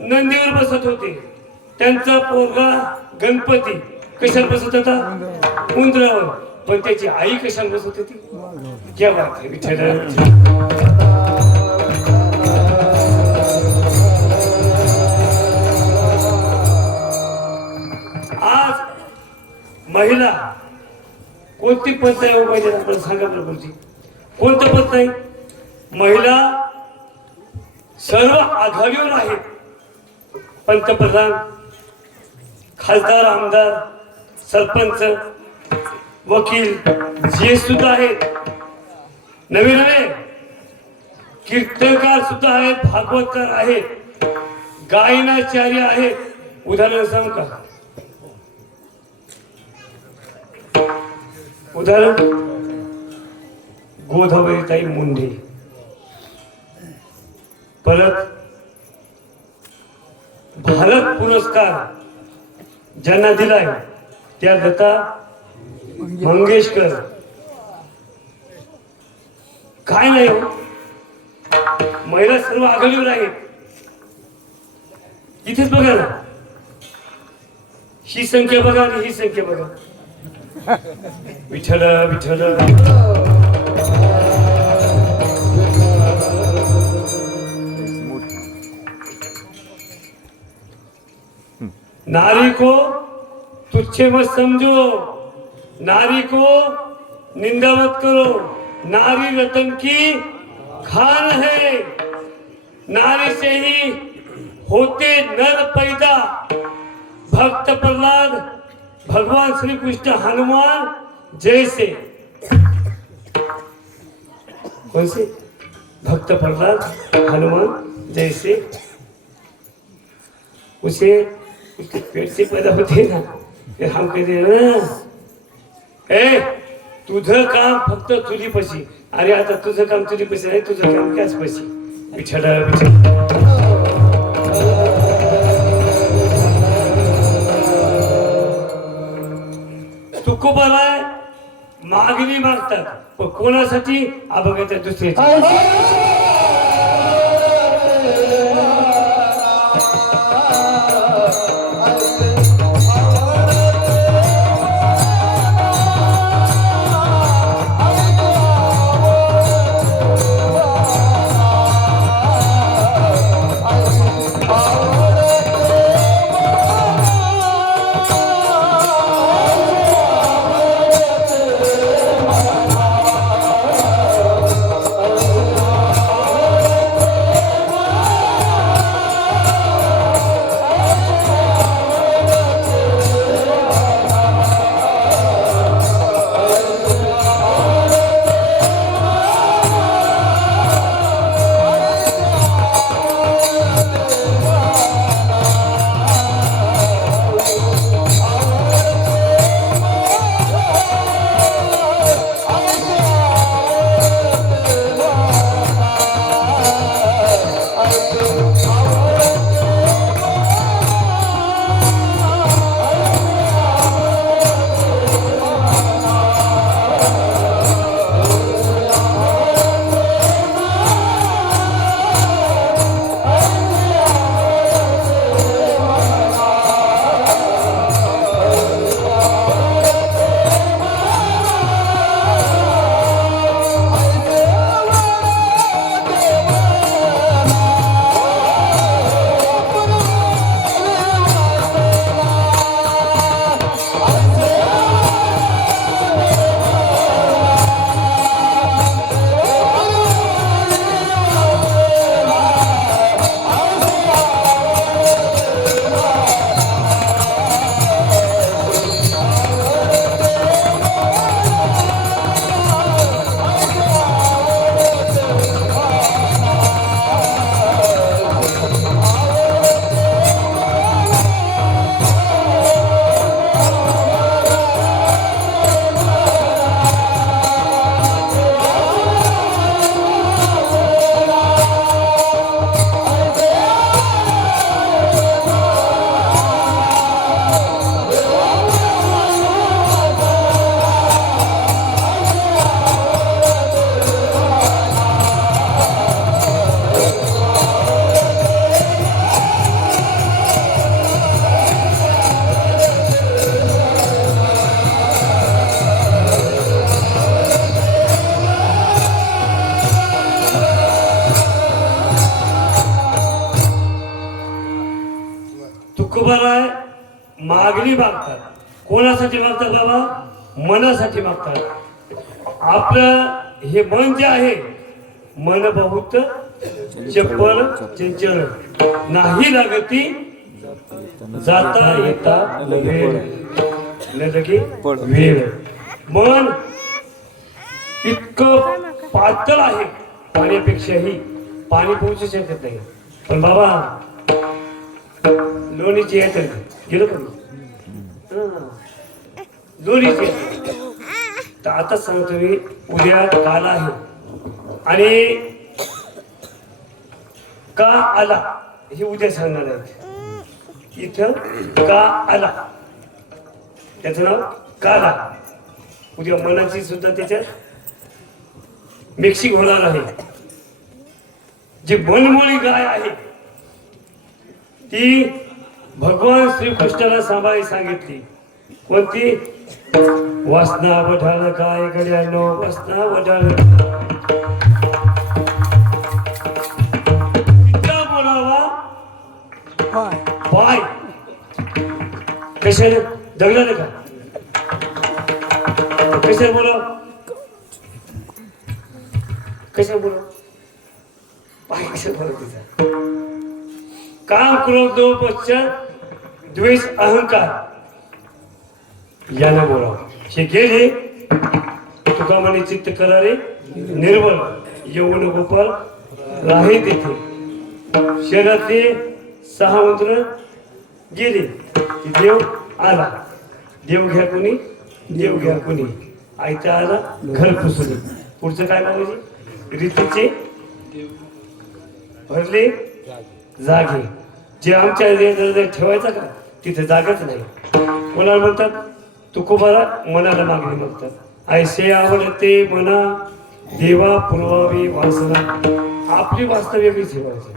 नंदीवर बसत होते. त्यांचा पोरगा गणपती कशावर बसत होता? उंदरावर. पण त्याची आई कशावर बसत होती? क्या बात आहे विठ्ठल. आज महिला कोणती पद नाही हो महिला? आपण सांगा बरोबर. कोणतं पद नाही? महिला सर्व आघाडीवर आहेत. पंतप्रधान, खासदार, आमदार, सरपंच, वकील जे सुद्धा आहेत. नवे नवे कीर्तनकार सुद्धा आहेत, भागवतकार आहेत, गायनाचार्य आहेत. उदाहरण सांगू का? उदाहरण गोदावरीताई मुंडे. परत भारत पुरस्कार ज्यांना दिलाय त्या लता मंगेशकर. काय नाही हो, महिला सर्व आघाडीवर आहेत. इथेच बघा ना, ही संख्या बघा आणि ही संख्या बघा. विठ्ठल विठ्ठल. नारी को तुच्छे मत समझो, नारी को निंदा मत करो, नारी रतन की खान है, नारी से ही होते नर पैदा। भक्त प्रहलाद भगवान श्री कृष्ण हनुमान जैसे। कौन से? भक्त प्रहलाद हनुमान जैसे। उसे उसके पेट से पैदा होते ना, फिर हम कहते ना ए तुझं काम फक्त तुझी पशी. अरे आता तुझं काम तुझी पशी नाही, तुझं काम त्याच पशी. बिछाडा तुकोबाला मागणी मागतात, पण कोणासाठी? अभंगाच्या दुसऱ्याची. तुकोबाराय मागणी मागतात. कोणासाठी मागतात बाबा? मनासाठी मागतात. आपलं हे मन जे आहे, मन बहुत चपल चंचल, नाही लागती जाता येता वेळ, न लगे वेळ. मन इतकं पातळ आहे, पाण्यापेक्षाही. पाणी पोहोचू शकत नाही. पण बाबा लोणीची आहे तर गेलो का मी? लोणीची तर आता सांगतो मी, उद्या काल आहे आणि का आला हे उद्या सांगणार आहेत. इथं का आला त्याचं नाव काला. उद्या मनाची सुद्धा त्याच्यात मिक्सिंग होणार आहे. जी मनमोळी गाय आहे ती भगवान श्रीकृष्णाला सांभाळी सांगितली. कोणती? वासना वढाळ गाय गड्यानो, वासना वढाळ. तिचा बोलावा पाय. कशाने जगला का? कशाने बोलाव? कशा बोल पाय कशा बोलत तिचा काम क्रोध लोभ पश्चात द्वेष अहंकार याला बोला हे गेले तुका म्हणे चित्त करारे निर्मळ यौवन गोपाल राहे तेथे शहरातले 6 मंत्र गेले की देव आला देव घ्या कोणी देव घ्या कोणी आयता आला घर पुसले पुढचं काय बाबाजी रीतीचे भरले जागे जे आमच्या ठेवायचा का तिथे जागाच नाही कोणाला म्हणतात तुकोबाला मनाला मागणी म्हणतात ऐसे आवडते मना देवा पुरवावी वासना आपली वासना वेगळी ठेवायची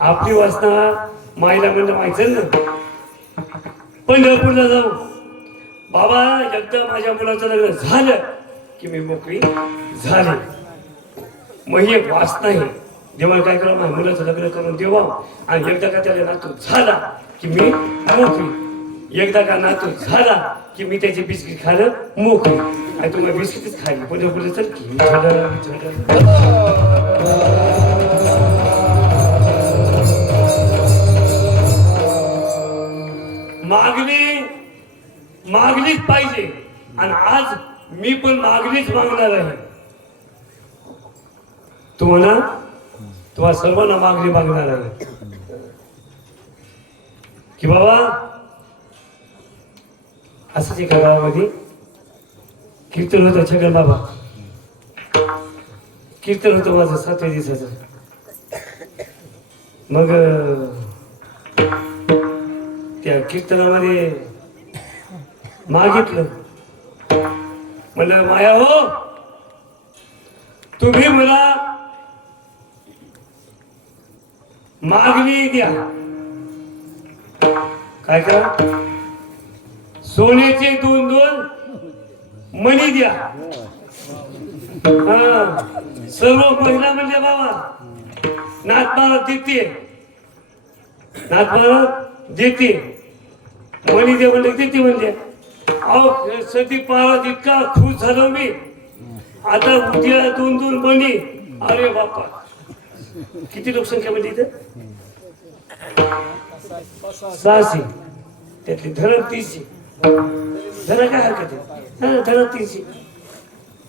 आपली वासना माईला म्हणलं माहिती ना पंढरपूरला जाऊ बाबा एकदा माझ्या मुलाचं लग्न झालं की मी मोकळी झाली मग ही एक वासना आहे देवाला काय करा माझ्या मुलाचं लग्न करून देवा आणि एकदा का त्याला नातू झाला की मी मोकळी एकदा का नातू झाला की मी त्याची बिस्किट खायला मोकळी आणि तुम्हाला बिस्किटच खायला पंढरपूरला चल की मागणीच पाहिजे आणि आज मी पण मागणीच मागणार आहे तुम्हाला सर्वांना मागणी मागणार आहे की बाबा असंच एका गावामध्ये कीर्तन होतं छगन बाबा कीर्तन होतं माझं 7व्या दिवसाचं मग त्या कीर्तनामध्ये मागितलं म्हणलं माया हो तुम्ही मला मागणी द्या काय करा सोन्याचे 2 मणी द्या सर्व महिला म्हणजे बाबा नाथमाला देते मणी दे म्हणले देते म्हणजे अहो सती पारात इतका खुश झालो मी आता उद्या 2 मणी अरे बापा किती लोकसंख्या म्हणजे इथं 600 त्यातली धरण 300 धरण काय हरकत आहे धरण 300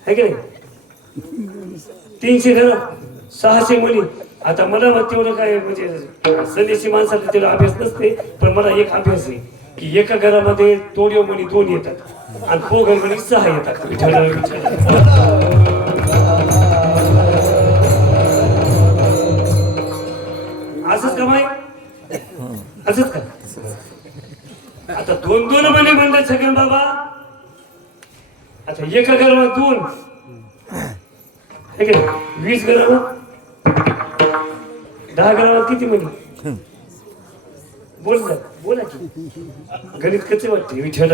आहे की नाही 300 धरण 600 मणी आता मला तेवढं काय म्हणजे संदेशी माणसाला तेवढा अभ्यास नसते पण मला एक अभ्यास आहे की एका घरामध्ये तोड्यो मणी 2 येतात आणि पोघर मणी 6 येतात असंच का माई असंच का आता 2 मणी म्हणलं छगन बाबा आता एका घरामध्ये 2 आहे का 20 घरावर 10 घरावर किती मणी बोला की गणित कसे वाटते विठ्ठल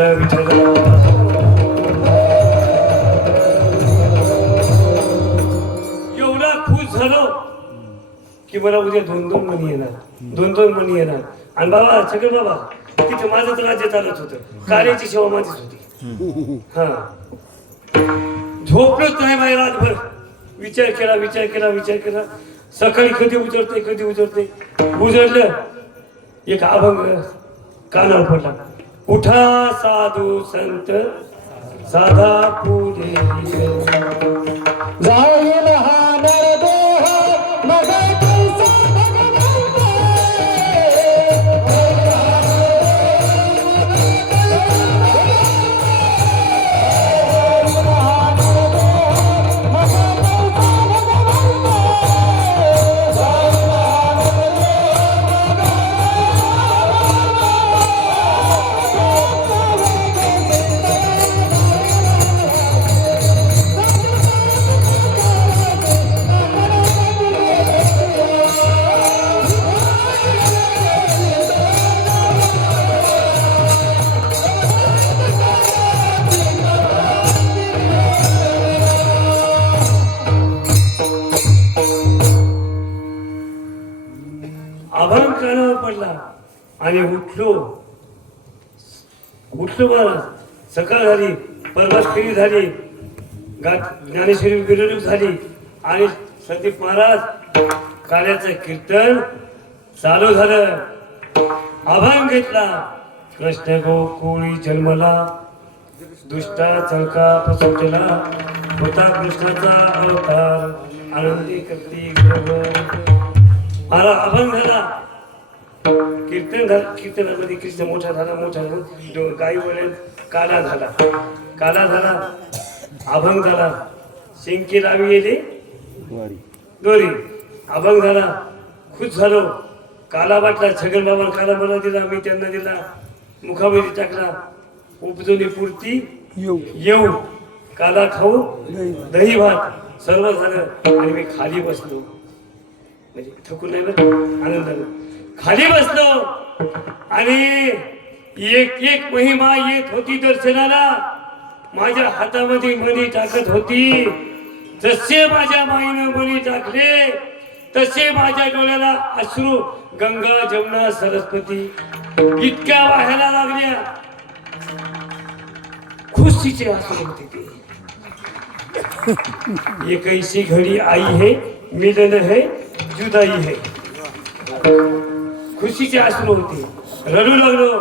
एवढा खुश झालो की मला उद्या 2 मणी येणार 2 मणी येणार आणि बाबा छगन बाबा तिथे माझं तर राज्य चालत होतं कार्याची सेवा माझीच होती हा झोपलोच नाही बाई रातभर विचार केला सकाळी कधी उजळते उजळलं एक अभंग कानावर पडला उठा साधू संत साधा पुढे जाईल हा नरदेह मग कैसा अभंग कानावर पडला आणि उठलो मला सकाळ झाली परवा फेरी झाली ज्ञानेश्वरी मिरवणूक झाली आणि संदीप महाराज काल्याचं कीर्तन चालू झालं. अभंग घेतला. कृष्ण गोकुळी जन्मला, दुष्टा चलका फसवला, होता कृष्णाचा अवतार, आनंदी करती मला अभंग झाला. कीर्तन झालं. कीर्तनामध्ये कृष्ण मोठा झाला, मोठा झाला. गाई वळेल काला झाला, काला झाला. अभंग झाला. शिंकी लावी गेली दोरी. अभंग झाला. खुश झालो. काला वाटला. छगन बाबा काला मला दिला, मी त्यांना दिला. मुखामध्ये टाकला. उपजोनी पुरती येऊ, काला खाऊ दही भात सर्व झालं. आणि मी खाली बसलो. म्हणजे थकून नाही बस, आनंदाने खाली बसलो. आणि एक एक महिमा येत होती दर्शनाला. माझ्या हातामध्ये मणी टाकत होती. जसे माझ्या माईनं मणी टाकले तसे माझ्या डोळ्याला अश्रू गंगा जमुना सरस्वती इतक्या वाहायला लागल्या. खुशीचे अश्रू होते ते. एक ऐसी घडी आई है, मिलन है, जुदाई है. खुशीचे अश्रू होते. रडू लागलो.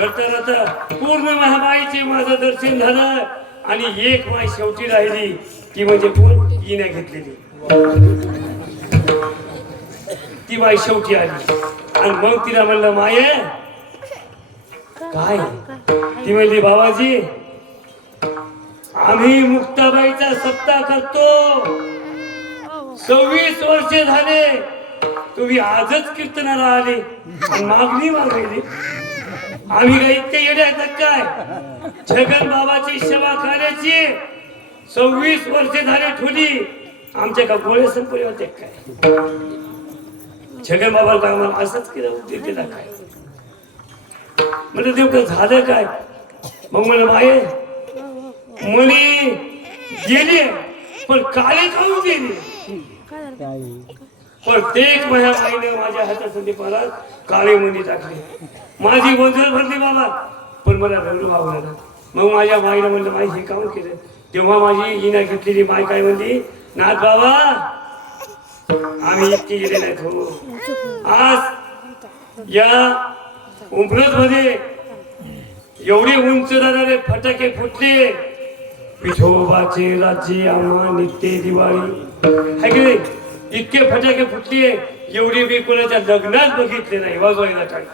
रडता रडता पूर्ण महामाईचे माझं दर्शन झालं. आणि एक माय शेवटी राहिली, ती म्हणजे कोण? हिने घेतलेली ती माई शेवटी आली. आणि मग तिला म्हणलं माये काय? ती म्हणली बाबाजी आम्ही मुक्ताबाईचा सप्ताह करतो. 26 वर्षे झाले. तुम्ही आजच कीर्तनाला आले आणि मागणी मागायली. आम्ही काही इतके येडे आहेत काय? छगन बाबाची सेवा करायची 26 वर्षे झाले ठुली. आमच्या का गोळे संपले होते काय? छगन बाबा काय मला असंच केलं होते तिला काय? म्हणजे नेमकं झालं काय? मग मला माये मनी गेली पण काळे खाऊन गेली. प्रत्येक माझ्या आईने माझ्या हातात संदीप महाराज काळे मणी टाकले. माझी गोंधळ भरली बाबा. पण मला रंग भावला. मग माझ्या माईला म्हणलं माई हे काम केलं. तेव्हा माझी हिना घेतलेली माई काय म्हणली, नाथ बाबा आम्ही इतके गेले नाहीत हो. आज या उंबरत मध्ये एवढे उंच जाणारे फटाके फुटले. विठोबाचे राज्य आम्हा नित्य दिवाळी है की नाही? इतके फटाके फुटले एवढे मी कोणाच्या लग्नात बघितले नाही. वाजवायला काय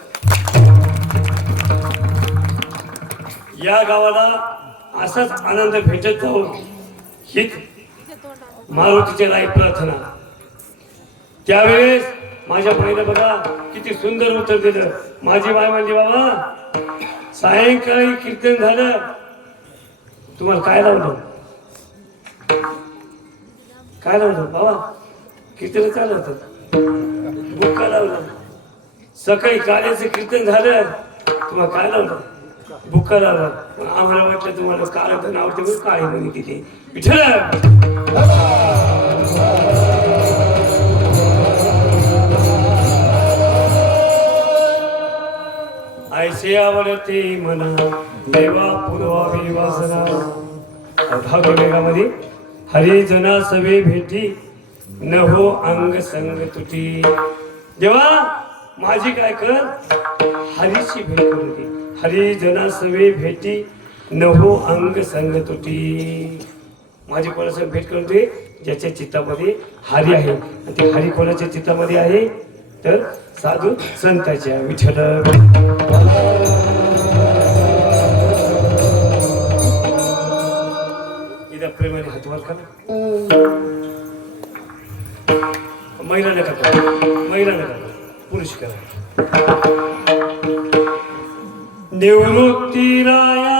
या गावाला असाच आनंद भेटत जाऊ हीच मारुतीचे लाई प्रार्थना. त्यावेळेस माझ्या माईने बघा किती सुंदर उत्तर दिलं. माझी माय म्हणली बाबा सायंकाळी कीर्तन झालं तुम्हाला काय लावलं? काय लावलं बाबा? कीर्तन काय लावतं? बुक्का लावला. सकाळी काल्याचं कीर्तन झालं तुम्हाला काय लावलं? बुक्का लावला. आम्हाला वाटलं तुम्हाला काळ आवडते म्हणून काळी म्हणी दिली. विठ्ठल ऐसे आवडते मना देवा पुरवावी वासना. भागवतामध्ये हरी जना सवे भेटी न हो अंग संग तुटी. देवा माझी काय कर हरीची भेट करू दे. हरी जना सवे भेटी न हो अंग संग तुटी. माझी कोणासंग भेट करून दे ज्याच्या चित्तामध्ये हरी आहे. आणि ते हरी कोणाच्या चित्तामध्ये आहे तर साधू संताच्या. विठ्ठल इथं प्रेमाने हातवर करा. महिला नका करा, महिला नका पुरुष करा. निवृत्ती राया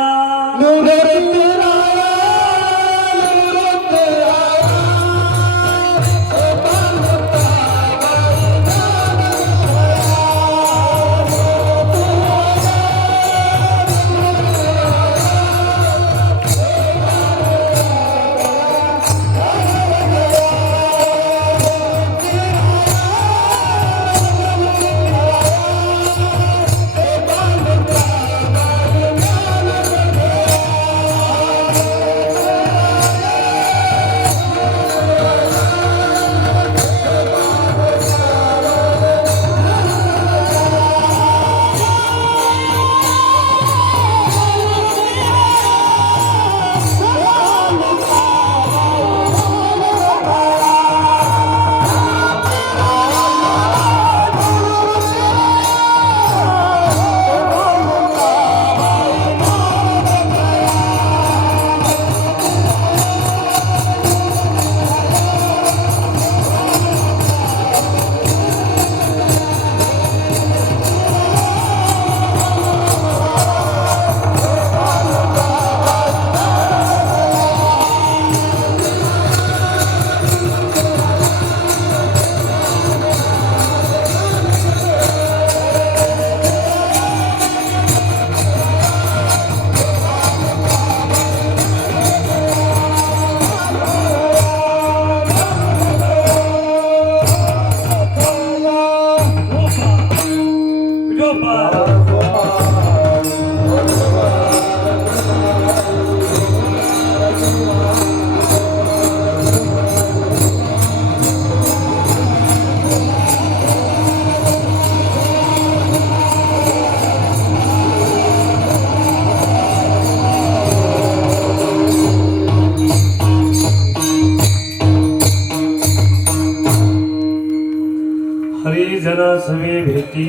अंजना सवे भेटी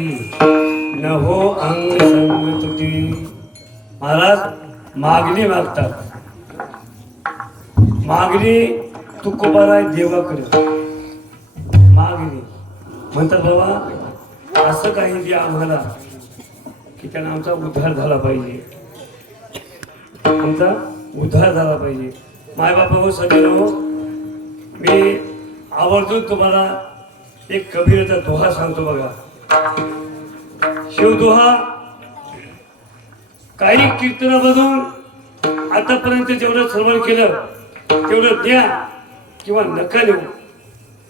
न हो अंग संग तुटी. महाराज मागणी मागतात. मागणी तुकोबाराय देवाकडे मागणी म्हणतात बाबा असं काही द्या आम्हाला की त्यांना आमचा उद्धार झाला पाहिजे. आमचा उद्धार झाला पाहिजे. मायबाप हो सगळे हो मी आवर्जून तुम्हाला एक कबीरचा दोहा सांगतो बघा. शिवदोहा काही कीर्तनामधून आतापर्यंत जेवढं श्रवण केलं तेवढं द्या किंवा नका देऊ.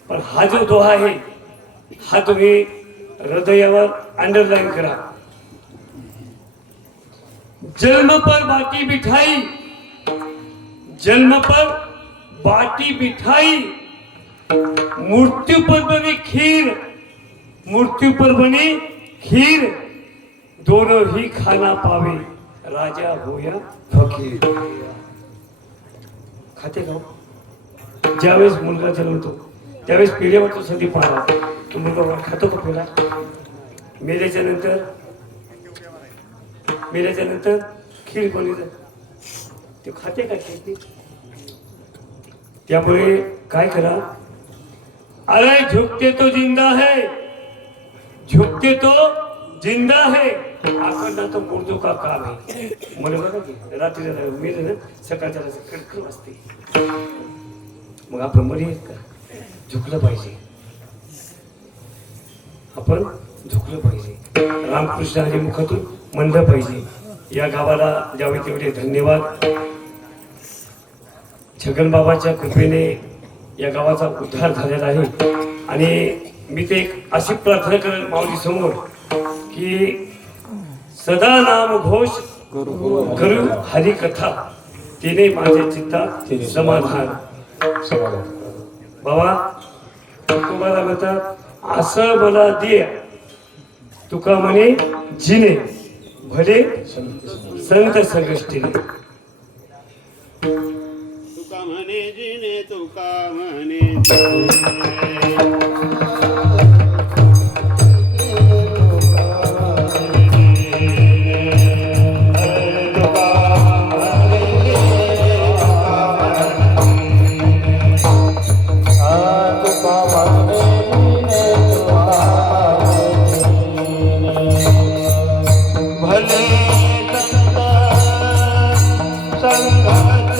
पण हा जो दोहा आहे हा तुम्ही हृदयावर अंडरलाईन करा. जन्म पर बाटी मिठाई, जन्म पर बाटी मिठाई, मृत्यु पर बनी खीर, मृत्यु पर बनी खीर, दोनों ही खाना पावे राजा होया फकीर. खाते का? ज्यावेळेस मुलगा जन्मतो त्यावेळेस पिढ्यावर तो सदी पाहला तो मुलगा खातो का पिढा? मेल्याच्या नंतर खीर बनली ते खाते का खीर? त्यामुळे काय करा, अरे झुकते तो जिंदा है, झुकते तो जिंदा है, आकडना तो मुर्दो का काम आहे. मला बघा की रात्रीला मेले ना सकाळच्या कडकड वाजते. मग आपण मरी आहेत का? झुकलं पाहिजे, आपण झुकलं पाहिजे. रामकृष्ण हरी मुखातून म्हणलं पाहिजे. या गावाला द्यावे तेवढे धन्यवाद. छगन बाबाच्या कृपेने या गावाचा उद्धार झालेला आहे. आणि मी ते एक अशी प्रार्थना करेन माऊली समोर की सदा नाम घोष करू हरी कथा, तिने माझे चित्ता समाधान. बाबा तुम्हाला म्हणतात असं मला दे तुका म्हणे जिने भले संत संगष्टीने. तुका म्हणे जिने तुका म्हणे भले संत संग